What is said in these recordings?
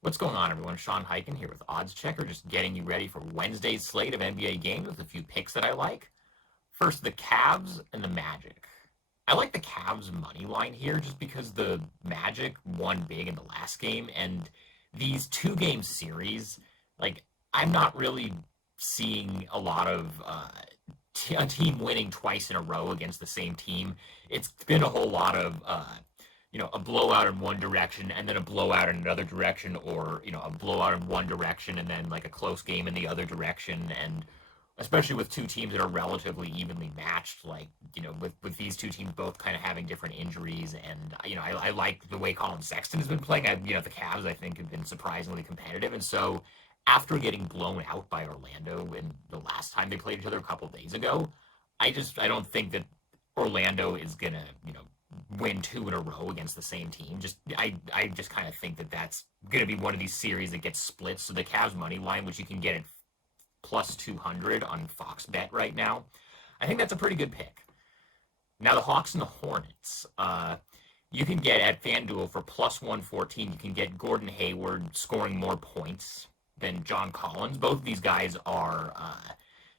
What's going on, everyone? Sean Highkin here with Odds Checker, just getting you ready for Wednesday's slate of NBA games with a few picks that I like. First, the Cavs and the Magic. I like the Cavs money line here just because the Magic won big in the last game, and these two-game series, I'm not really seeing a lot of a team winning twice in a row against the same team. It's been a whole lot of a blowout in one direction and then a blowout in another direction, or a blowout in one direction and then like a close game in the other direction. And especially with two teams that are relatively evenly matched, with these two teams both kind of having different injuries. And I like the way Colin Sexton has been playing. The Cavs, I think, have been surprisingly competitive, and so after getting blown out by Orlando in the last time they played each other a couple of days ago, I don't think that Orlando is gonna win two in a row against the same team. I just kind of think that that's gonna be one of these series that gets split. So the Cavs money line, which you can get at plus 200 on Fox Bet right now, I think that's a pretty good pick. Now the Hawks and the Hornets, you can get at FanDuel for plus 114. You can get Gordon Hayward scoring more points than John Collins. Both of these guys are,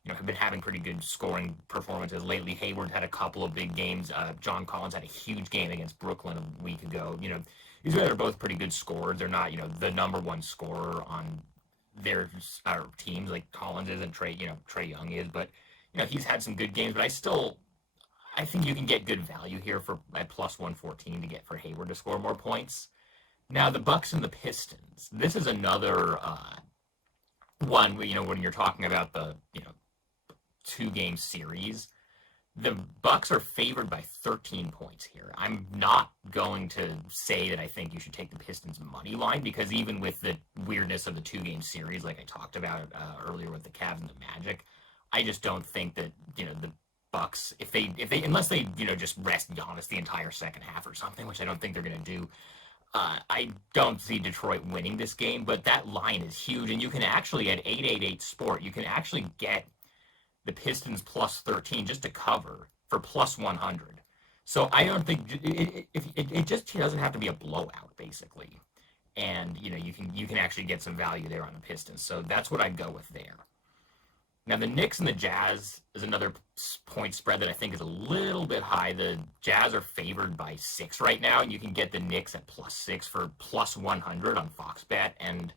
have been having pretty good scoring performances lately. Hayward had a couple of big games. John Collins had a huge game against Brooklyn a week ago. These guys are both pretty good scorers. They're not, the number one scorer on their teams like Collins is and Trae Young is, but he's had some good games. But I think you can get good value here at plus 114 to get for Hayward to score more points. Now the Bucks and the Pistons. This is another one where, when you're talking about the two-game series, the Bucks are favored by 13 points here. I'm not going to say that I think you should take the Pistons money line, because even with the weirdness of the two-game series, like I talked about earlier with the Cavs and the Magic, I just don't think that the Bucks, if they unless they just rest Giannis the entire second half or something, which I don't think they're going to do. I don't see Detroit winning this game, but that line is huge, and you can actually, at 888 Sport, you can actually get the Pistons plus 13 just to cover for plus 100. So I don't think it just doesn't have to be a blowout, basically, and you can actually get some value there on the Pistons. So that's what I'd go with there. Now, the Knicks and the Jazz is another point spread that I think is a little bit high. The Jazz are favored by 6 right now, and you can get the Knicks at plus 6 for plus 100 on Fox Bet. And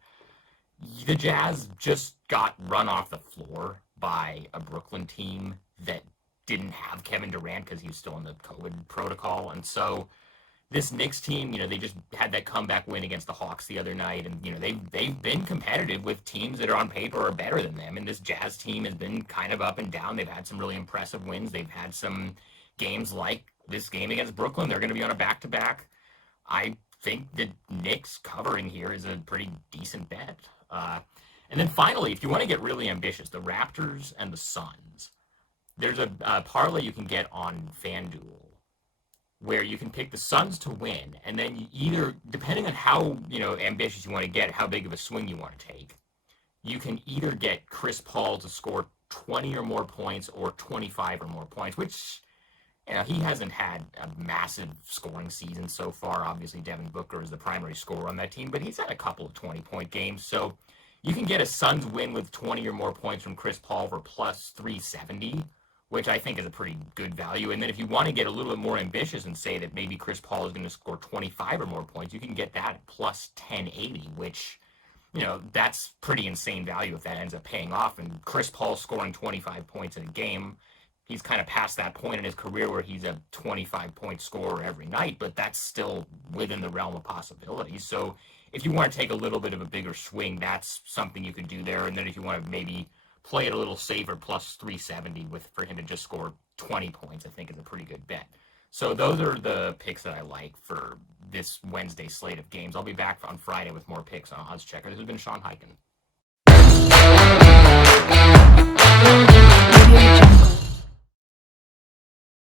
the Jazz just got run off the floor by a Brooklyn team that didn't have Kevin Durant because he was still in the COVID protocol. And so this Knicks team, they just had that comeback win against the Hawks the other night, and they've been competitive with teams that are on paper are better than them. And this Jazz team has been kind of up and down. They've had some really impressive wins. They've had some games like this game against Brooklyn. They're going to be on a back-to-back. I think the Knicks covering here is a pretty decent bet. And then finally, if you want to get really ambitious, the Raptors and the Suns. There's a parlay you can get on FanDuel where you can pick the Suns to win, and then you either, depending on how ambitious you want to get, how big of a swing you want to take, you can either get Chris Paul to score 20 or more points or 25 or more points, which he hasn't had a massive scoring season so far. Obviously, Devin Booker is the primary scorer on that team, but he's had a couple of 20-point games. So you can get a Suns win with 20 or more points from Chris Paul for plus 370, which I think is a pretty good value. And then if you want to get a little bit more ambitious and say that maybe Chris Paul is going to score 25 or more points, you can get that at plus 1080, which, that's pretty insane value if that ends up paying off. And Chris Paul scoring 25 points in a game, he's kind of past that point in his career where he's a 25-point scorer every night, but that's still within the realm of possibilities. So if you want to take a little bit of a bigger swing, that's something you could do there. And then if you want to maybe play it a little safer, plus 370 for him to just score 20 points, I think is a pretty good bet. So those are the picks that I like for this Wednesday slate of games. I'll be back on Friday with more picks on Odds Checker. This has been Sean Highkin.